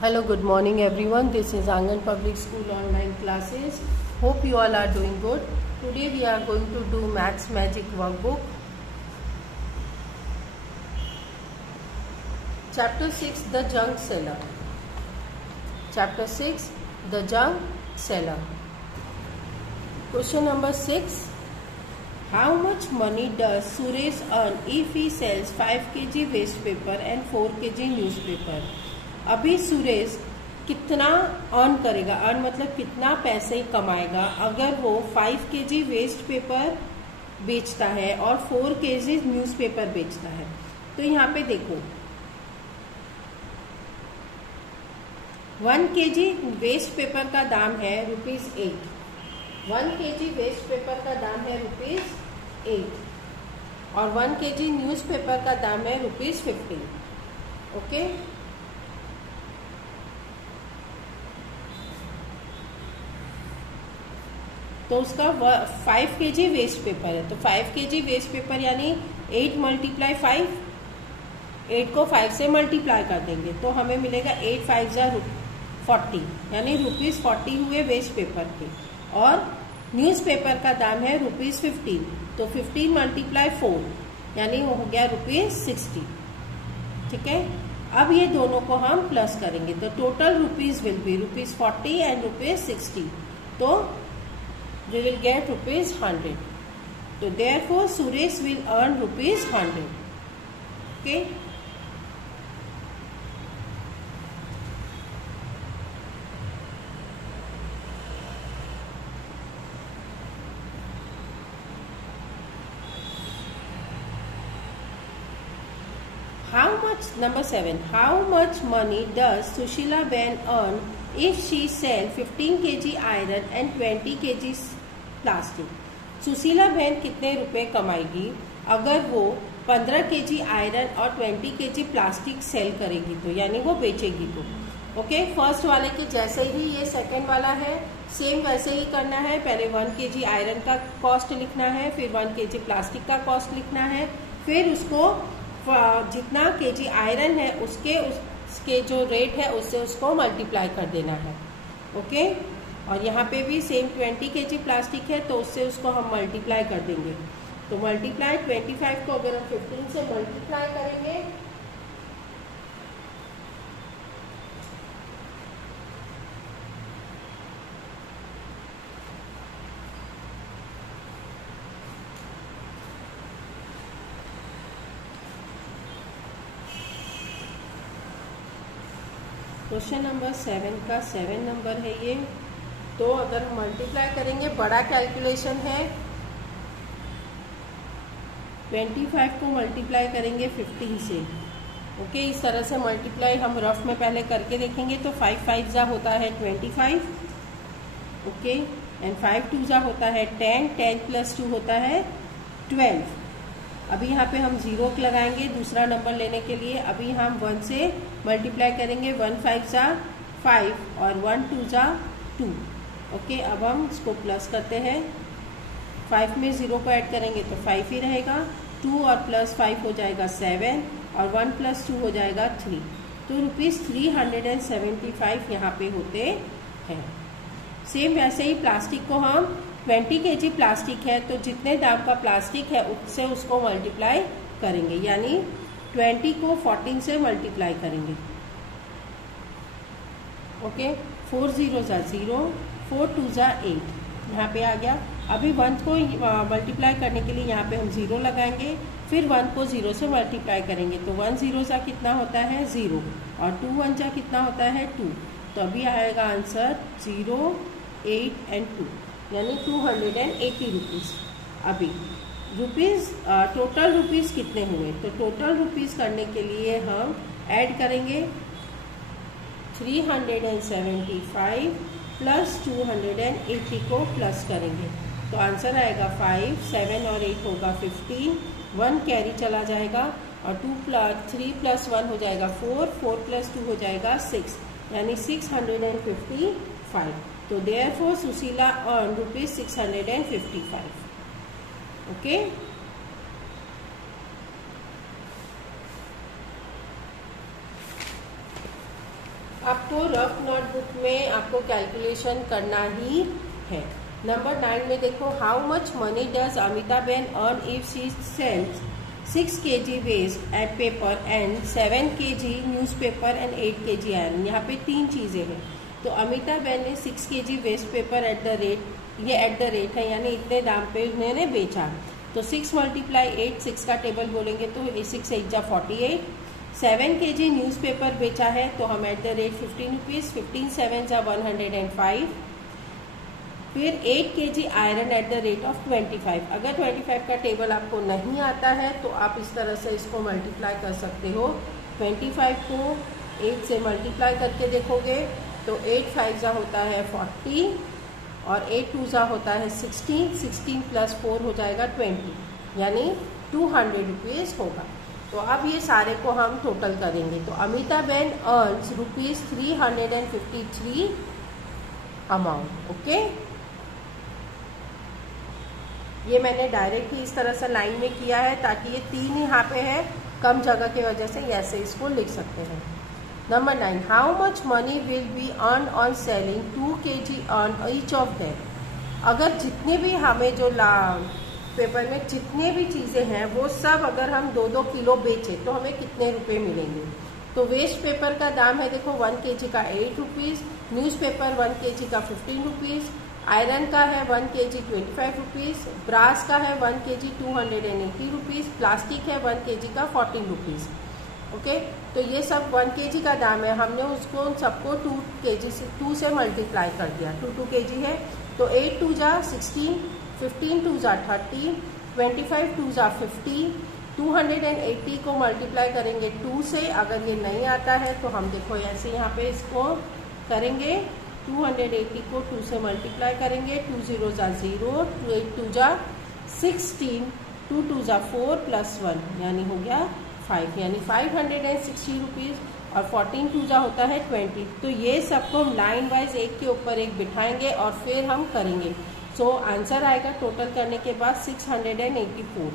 Hello, good morning everyone. This is Angan Public School online classes. Hope you all are doing good. Today we are going to do Maths Magic workbook. Chapter 6, The Junk Seller. Chapter 6, The Junk Seller. Question number 6. How much money does Suresh earn if he sells 5 kg waste paper and 4 kg newspaper? अभी सुरेश कितना earn करेगा, earn मतलब कितना पैसे कमाएगा अगर वो 5 kg waste paper बेचता है और 4 kg न्यूज़पेपर बेचता है। तो यहाँ पे देखो 1 kg वेस्ट पेपर का दाम है ₹8। 1 kg वेस्ट पेपर का दाम है ₹8 और 1 kg न्यूज़पेपर का दाम है ₹15। ओके, तो उसका 5 kg वेस्ट पेपर है, तो 5 kg वेस्ट पेपर यानी 8 × 5, 8 को 5 से मल्टीप्लाई कर देंगे तो हमें मिलेगा 8 5 40, यानी ₹40 हुए वेस्ट पेपर के। और न्यूज़पेपर का दाम है ₹15, तो 15 × 4 यानी वो हो गया ₹60। ठीक है, अब ये दोनों को हम प्लस करेंगे तो total rupees will be ₹40 and ₹60, तो we will get ₹100. So therefore Suresh will earn ₹100. Okay. How much, number 7, how much money does Sushila Ben earn if she sell 15 kg iron and 20 kg plastic? Sushila बहन कितने रुपए कमाएगी अगर वो 15 kg iron और 20 kg plastic cell करेगी, तो यानी वो बेचेगी तो। ओके, फर्स्ट वाले के जैसे ही ये सेकंड वाला है, सेम वैसे ही करना है। पहले 1 kg आयरन का कॉस्ट लिखना है, फिर 1 kg प्लास्टिक का कॉस्ट लिखना है, फिर उसको जितना kg आयरन है उसके जो रेट है उससे उसको मल्टीप्लाई कर देना है। ओके, और यहाँ पे भी सेम 20 kg प्लास्टिक है तो उससे उसको हम मल्टीप्लाई कर देंगे। तो मल्टीप्लाई 25 को अगर हम 15 से मल्टीप्लाई करेंगे क्वेश्चन नंबर 7 का 7 नंबर है ये। तो अगर हम मल्टीप्लाई करेंगे, बड़ा कैलकुलेशन है, 25 को मल्टीप्लाई करेंगे 15 से। ओके, इस तरह से मल्टीप्लाई हम रफ में पहले करके देखेंगे। तो 5 5 जा होता है 25, ओके, एंड 5 2 जा होता है 10, 10 + 2 होता है 12। अभी यहाँ पे हम 0 लगाएंगे दूसरा नंबर लेने के लिए। अभी हम 1 से मल्टीप्लाई करेंगे, 1 5 जा 5 और 1 2 जा 2। ओके, अब हम इसको प्लस करते हैं। 5 में 0 को ऐड करेंगे तो 5 ही रहेगा, 2 और +5 हो जाएगा 7 और 1 + 2 हो जाएगा 3। तो ₹375 यहाँ पे होते हैं। सेम वैसे ही प्लास्टिक को हम 20 kg प्लास्टिक है तो जितने दाम का प्लास्टिक है उससे उसको मल्टीप्लाई करेंगे, यानी 20 को 14 से मल्टीप्लाई करेंगे। ओके, 4 0 जा 0, 4 2 जा 8, यहाँ पे आ गया। अभी 1 को मल्टीप्लाई करने के लिए यहाँ पे हम 0 लगाएंगे, फिर 1 को 0 से मल्टीप्लाई करेंगे तो 1 0 जा कितना होता है 0 और 2 1 जा कितना होता है 2। तो अभी आएगा आंसर 0 8 एंड 2, यानी ₹280। अभी टोटल रुपीज़ कितने हुए, तो टोटल रुपीज़ करने के लिए हम ऐड करेंगे 375 + 280 को प्लस करेंगे तो आंसर आएगा 5, 7 और 8 होगा 15, 1 कैरी चला जाएगा और 3 + 1 हो जाएगा 4, 4 + 2 हो जाएगा 6, यानी 655। तो therefore सुशीला earn ₹655। ओके, आपको रफ नोटबुक में आपको कैलकुलेशन करना ही है। नंबर 9 में देखो, how much money does Amita ben earn if she sells 6 kg waste at paper and 7 kg newspaper and 8 kg iron. यहाँ पे 3 चीज़ें हैं। तो अमिता बेन ने 6 kg waste paper at the rate, ये एट द रेट है यानी इतने दाम पे उन्होंने बेचा। तो 6 × 8, 6 का टेबल बोलेंगे तो 6 8 जा 48। 7 kg न्यूज़पेपर बेचा है तो हम एट द रेट 15 रुपीज़, 15 7 जा 105। फिर 8 kg iron eight the rate of 25। अगर 25 का टेबल आपको नहीं आता है तो आप इस तरह से इसको मल्टीप्लाई कर सकते हो। 25 को 8 से मल्टीप्लाई करके देखोगे तो 8 5 जा होता है 40 और 8 2 जा होता है 16, 16 + 4 हो जाएगा 20, यानी 200 रुपीज़ होगा। तो अब ये सारे को हम टोटल करेंगे। तो Amita Ben earns ₹353 amount. Okay, ये मैंने डायरेक्ट ही इस तरह से लाइन में किया है ताकि ये 3 यहाँ पे है, कम जगह की वजह से ऐसे इसको लिख सकते हैं। Number 9, how much money will be earn on selling 2 kg on each of them. अगर जितने भी हमें जो पेपर में जितने भी चीज़ें हैं वो सब अगर हम 2-2 किलो बेचें तो हमें कितने रुपए मिलेंगे। तो वेस्ट पेपर का दाम है देखो 1 kg का 8 रुपीज़, न्यूज़पेपर 1 kg का 15 रुपीज़, आयरन का है 1 kg 25 रुपीज़, ब्रास का है 1 kg 280 रुपीज़, प्लास्टिक है 1 kg का 14 रुपीज़। ओके, तो ये सब 1 kg का दाम है। हमने उसको सबको 2 kg से 2 से मल्टीप्लाई कर दिया। 2 kg है तो 8 2 जा 16, 15 2 जा 30, 25 2 जा 50, 280 को मल्टीप्लाई करेंगे 2 से। अगर ये नहीं आता है तो हम देखो ऐसे यहाँ पे इसको करेंगे, 280 को 2 से मल्टीप्लाई करेंगे, 2 0 जा 0, 2 8 2 जा 16, 2 2 जा 4 + 1 यानी हो गया 5, यानी 560 रुपीज़। और 14 2 जा होता है 20। तो ये सबको हम लाइन वाइज एक के ऊपर एक बिठाएंगे और फिर हम करेंगे। सो आंसर आएगा टोटल करने के बाद 684।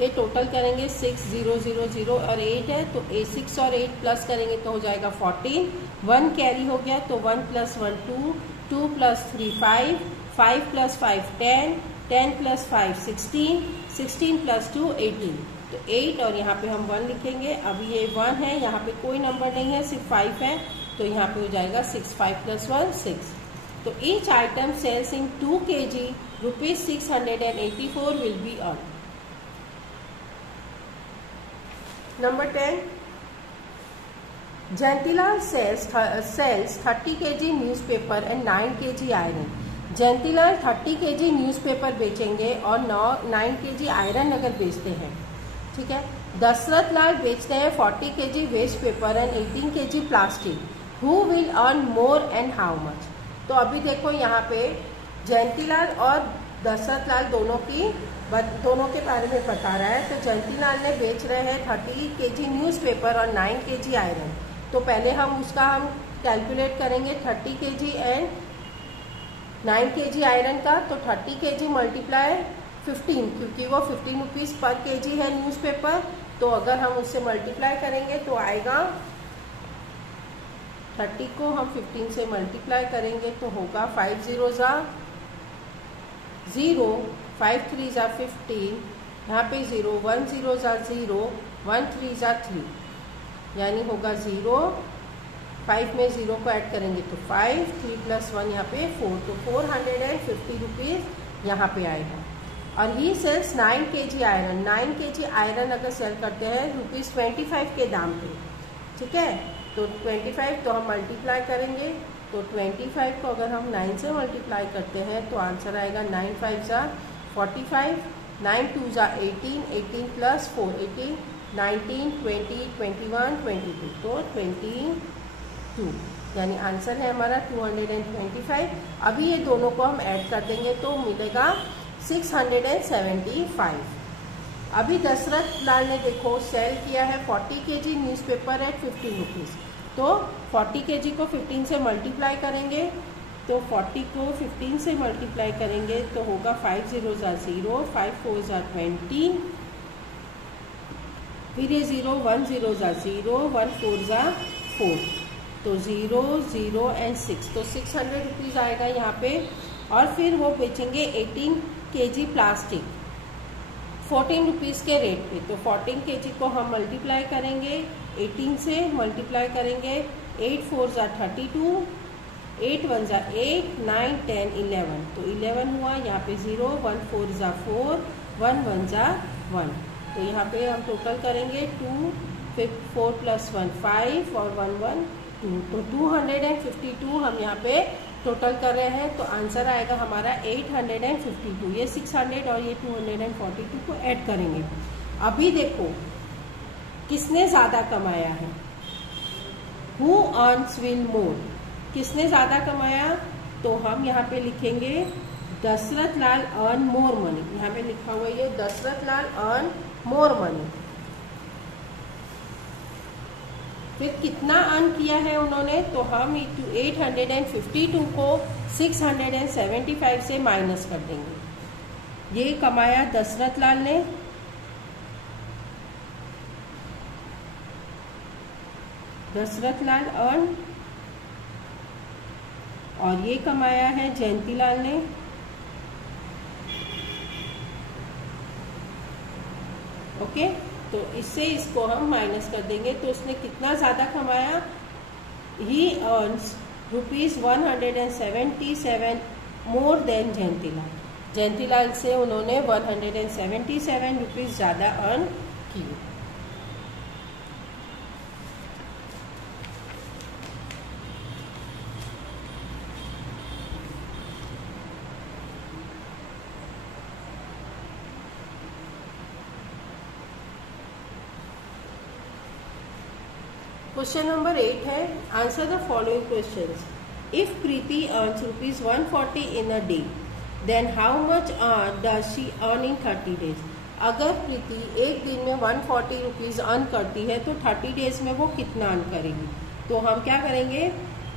ये टोटल करेंगे 6 0 0 0 और 8 है तो 6 और 8 प्लस करेंगे तो हो जाएगा 14। 1 कैरी हो गया तो 1 + 1 2, 2 + 3 5, 5 + 5 10, 10 + 5 16, 16 + 2 18। तो 8 और यहाँ पे हम 1 लिखेंगे। अब ये 1 है, यहाँ पे कोई नंबर नहीं है, सिर्फ 5 है तो यहाँ पे हो जाएगा 6, 5 + 1 6। तो each item sells in 2 kg ₹684 will be earn. Number 10, Jayantilal sells 30 kg newspaper and 9 kg iron. Jayantilal 30 kg newspaper बेचेंगे और 9 kg आयरन अगर बेचते हैं, ठीक है। दशरथ लाल बेचते हैं 40 kg waste paper and 18 kg plastic. Who will earn more and how much. तो अभी देखो यहाँ पे जयंतीलाल और दशरथ लाल दोनों के बारे में बता रहा है। तो जयंतीलाल ने बेच रहे हैं 30 kg न्यूज़पेपर और 9 kg आयरन। तो पहले हम कैलकुलेट करेंगे 30 kg एंड 9 kg आयरन का। तो 30 kg मल्टीप्लाई 15, क्योंकि वो 15 रुपीज़ पर kg है न्यूज़पेपर। तो अगर हम उससे मल्टीप्लाई करेंगे तो आएगा 30 को हम 15 से मल्टीप्लाई करेंगे तो होगा 5 0 जा 0, 5 3 जा 15, यहाँ पे 0, 1 0 जा 0, 1 3 जा 3, यानी होगा 0। 5 में 0 को ऐड करेंगे तो 5, 3 + 1 यहाँ पे 4, तो 450 रुपीज़ यहाँ पे आएगा। और he sells 9 kg iron. 9 kg iron अगर सेल करते हैं ₹25 के दाम पे, ठीक है। तो 25 तो हम मल्टीप्लाई करेंगे। तो 25 को अगर हम 9 से मल्टीप्लाई करते हैं तो आंसर आएगा 9 5 जा 45, 9 2 जा 18, 18 + 4 18, 19 20 21 22, तो 22, यानी आंसर है हमारा 225। अभी ये दोनों को हम ऐड कर देंगे तो मिलेगा 675। अभी दशरथ लाल ने देखो सेल किया है 40 kg न्यूज़पेपर एट 15 रुपीज़। तो 40 kg को 15 से मल्टीप्लाई करेंगे। तो 40 को 15 से मल्टीप्लाई करेंगे तो होगा 5 0 जा 0, 5 4 जा 20, फिर ये 0, 1 0 जा 0, 1 4 जा 4, तो 0, 0 एंड 6, तो 600 रुपीज़ आएगा यहाँ पे। और फिर वो बेचेंगे 18 kg प्लास्टिक 14 रुपीज़ के रेट पे। तो 14 kg को हम मल्टीप्लाई करेंगे 18 से, मल्टीप्लाई करेंगे 8 4 ज़ा 32, 8 1 ज़ा 8, 9 10 11, तो 11 हुआ। यहाँ पे 0, 1 4 ज़ा 4, 1 1 ज़ा 1, तो यहाँ पे हम टोटल करेंगे 2, फिर 4 + 1 5 और 1 1 2, तो 252 हम यहाँ पे टोटल कर रहे हैं। तो आंसर आएगा हमारा 852। ये 600 और ये 242 को ऐड करेंगे। अभी देखो किसने ज़्यादा कमाया है, हु अर्न्स विल मोर, किसने ज़्यादा कमाया। तो हम यहाँ पे लिखेंगे दशरथ लाल अर्न मोर मनी, यहाँ पे लिखा हुआ ये दशरथ लाल अर्न मोर मनी। फिर कितना अर्न किया है उन्होंने, तो हम 852 को 675 से माइनस कर देंगे। ये कमाया दशरथ लाल ने, दशरथ लाल अर्न, और ये कमाया है जयंती लाल ने। ओके, तो इससे इसको हम माइनस कर देंगे। तो उसने कितना ज़्यादा कमाया, ही अर्न्स ₹177 मोर देन जयंती लाल। जयंती लाल से उन्होंने 177 रुपीज़ ज़्यादा अर्न किए। क्वेश्चन नंबर 8 है, answer the following questions. If Preeti earns ₹140 in a day, then how much does she earn in 30 days. अगर प्रीति एक दिन में 140 रुपीज़ अर्न करती है तो 30 डेज में वो कितना अर्न करेगी। तो हम क्या करेंगे,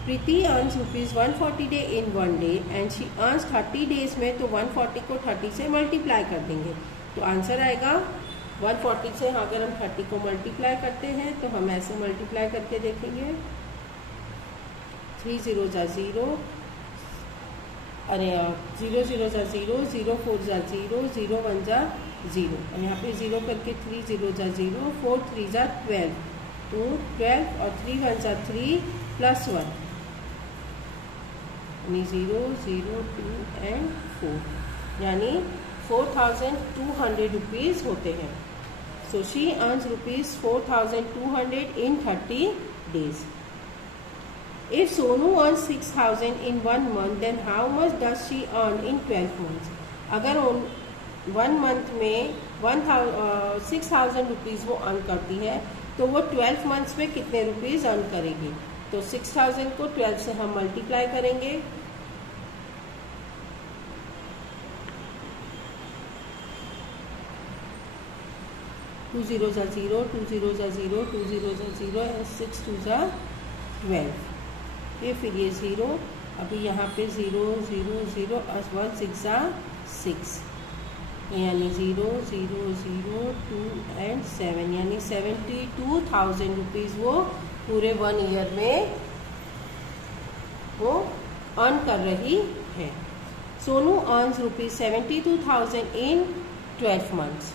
Preeti earns ₹140 day in 1 day and she earns 30 days में, तो 140 को 30 से मल्टीप्लाई कर देंगे। तो आंसर आएगा 140 से अगर हम 30 को मल्टीप्लाई करते हैं तो हम ऐसे मल्टीप्लाई करके देखेंगे, 3 0 ज़ा 0, अरे 0 0 ज़ा 0, 0 4 ज़ा 0, 0 1 ज़ा 0, और यहाँ पे 0 करके 3 0 ज़ा 0, 4 3 ज़ा 12, तो 12 और 3 1 ज़ा 3 + 1, यानी 0 0 2 एंड 4, यानी 4200 रुपीज़ होते हैं। So she earns ₹4,200 in 30 days. If Sonu earns 6,000 in 1 month, then how much does she earn in 12 months? अगर 1 मंथ में 6,000 रुपीज़ वो अर्न करती है तो वो 12 मंथ्स में कितने रुपीज़ अर्न करेगी। तो 6,000 को 12 से हम मल्टीप्लाई करेंगे, 2 0 ज़ा 0, 2 0 ज़ा 0, 2 0 ज़ा 0 एंड 6 2 ज़ा 12, ये फिर ये 0, अभी यहाँ पे 0 0 0 और 1 6 ज़ा 6, यानी 0 0 0 2 एंड 7, यानी 72,000 रुपीज़ वो पूरे 1 ईयर में वो अर्न कर रही है। Sonu earns ₹72,000 in 12 months.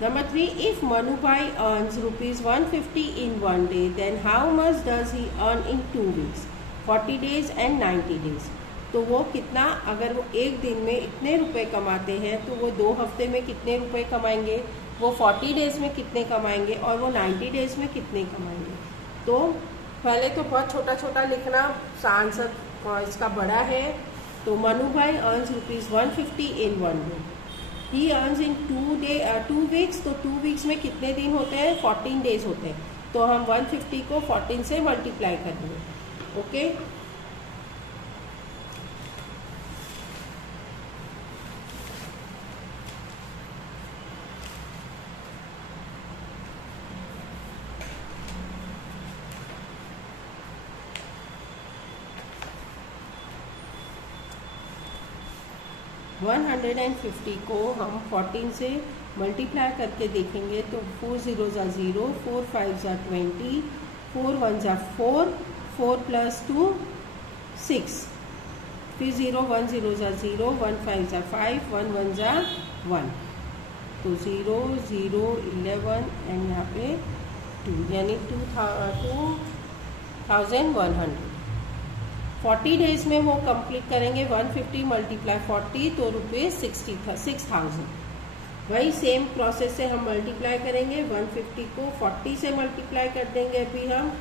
Number 3, if Manubhai earns ₹150 in 1 day, then how much does he earn in 2 weeks, 40 days and 90 days? तो वो कितना, अगर वो एक दिन में इतने रुपए कमाते हैं तो वो 2 हफ्ते में कितने रुपए कमाएंगे, वो 40 डेज में कितने कमाएंगे और वो 90 डेज में कितने कमाएंगे। तो पहले तो बहुत छोटा छोटा लिखना, आंसर इसका बड़ा है। तो Manubhai earns ₹150 in 1 day. He earns in 2 weeks, तो 2 weeks में कितने दिन होते हैं, 14 डेज होते हैं। तो हम 150 को 14 से मल्टीप्लाई करेंगे। ओके, $150 को हम 14 से मल्टीप्लाई करके देखेंगे तो 4 0 ज़ा 0, 4 5 ज़ा 20, 4 1 ज़ा 4, 4 + 2 6, फिर 0 1 0 ज़ा 0, 1 5 ज़ा 5, 1 1 ज़ा 1, तो 0 0 11 एंड यहाँ पे 2 यानी 2100। 40 डेज में वो कंप्लीट करेंगे। 150 × 40 तो ₹6000। वही सेम प्रोसेस से हम मल्टीप्लाई करेंगे। 150 को 40 से मल्टीप्लाई कर देंगे। अभी हम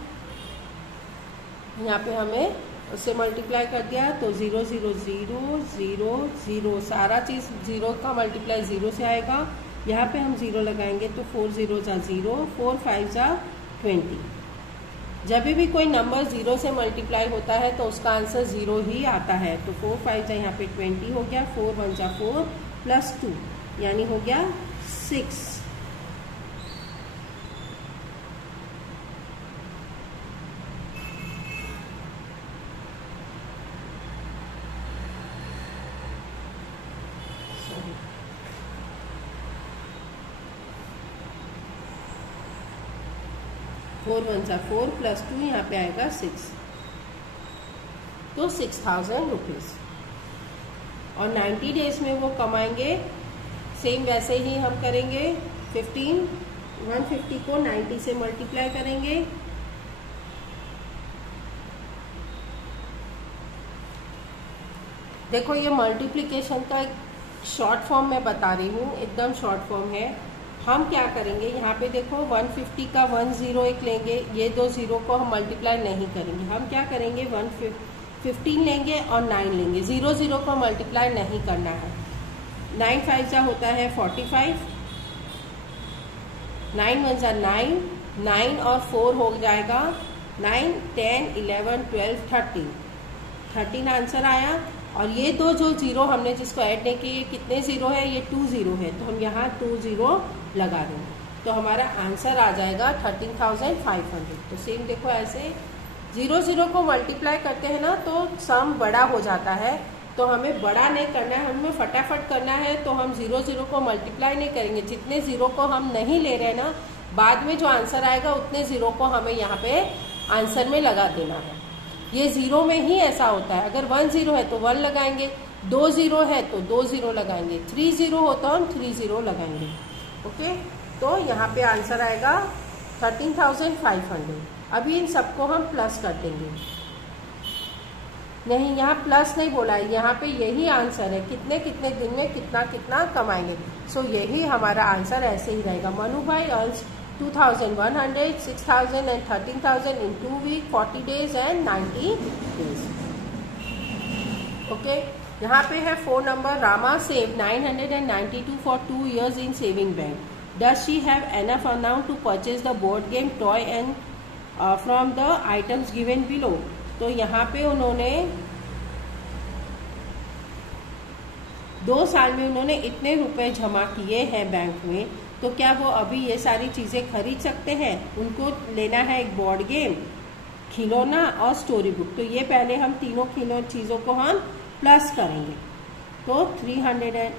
यहाँ पे हमें उससे मल्टीप्लाई कर दिया तो 0 0 0 0 0 सारा चीज़ 0 का मल्टीप्लाई 0 से आएगा। यहाँ पे हम 0 लगाएंगे तो 4 0 ज़ा 0, 4 5 ज़ा 20। जब भी कोई नंबर 0 से मल्टीप्लाई होता है तो उसका आंसर 0 ही आता है। तो 4 5 ज़ा यहाँ पे 20 हो गया, 4 1 ज़ा 4 + 2 यानी हो गया 6। फोर 1 ज़ा 4 + 2 यहाँ पे आएगा 6, तो 6000 रुपीज़। और 90 डेज में वो कमाएंगे। सेम वैसे ही हम करेंगे। 150 को 90 से मल्टीप्लाई करेंगे। देखो ये मल्टीप्लिकेशन का एक शॉर्ट फॉर्म मैं बता रही हूँ, एकदम शॉर्ट फॉर्म है। हम क्या करेंगे, यहाँ पे देखो 150 का 1 0 एक लेंगे, ये 2 0 को हम मल्टीप्लाई नहीं करेंगे। हम क्या करेंगे 15 लेंगे और 9 लेंगे। 0 0 को मल्टीप्लाई नहीं करना है। 9 5 ज़ा होता है 45, 9 1 ज़ा 9, 9 और 4 हो जाएगा 9 10 11 12 13 आंसर आया। और ये दो जो 0 हमने जिसको ऐड नहीं किए, कितने 0 है, ये 2 0 है, तो हम यहाँ 2 0 लगा देंगे तो हमारा आंसर आ जाएगा 13,500। तो सेम देखो ऐसे 0 0 को मल्टीप्लाई करते हैं ना तो सम बड़ा हो जाता है। तो हमें बड़ा नहीं करना है, हमें फटाफट करना है। तो हम 0 0 को मल्टीप्लाई नहीं करेंगे। जितने 0 को हम नहीं ले रहे ना, बाद में जो आंसर आएगा उतने 0 को हमें यहाँ पे आंसर में लगा देना है। ये 0 में ही ऐसा होता है। अगर 1 0 है तो 1 लगाएंगे, 2 0 है तो 2 0 लगाएंगे, 3 0 हो तो हम 3 0 लगाएंगे। ओके, तो यहाँ पे आंसर आएगा 13,500। अभी इन सबको हम प्लस कर देंगे। नहीं, यहाँ प्लस नहीं बोला है, यहाँ पे यही आंसर है। कितने कितने दिन में कितना कितना कमाएंगे। सो यही हमारा आंसर ऐसे ही रहेगा। मनु भाई earns 2,100, 6,000 and 13,000 in 2 weeks, 40 days and 90 days. Okay, यहाँ पे है 4 number. Rama save 992 for 2 years in saving bank. Does she have enough amount to purchase the board game toy and from the items given below? तो यहाँ पे उन्होंने 2 साल में उन्होंने इतने रुपए जमा किए हैं बैंक में, तो क्या वो अभी ये सारी चीज़ें खरीद सकते हैं? उनको लेना है एक बोर्ड गेम, खिलौना और स्टोरी बुक। तो ये पहले हम तीनों चीज़ों को हम प्लस करेंगे। तो 300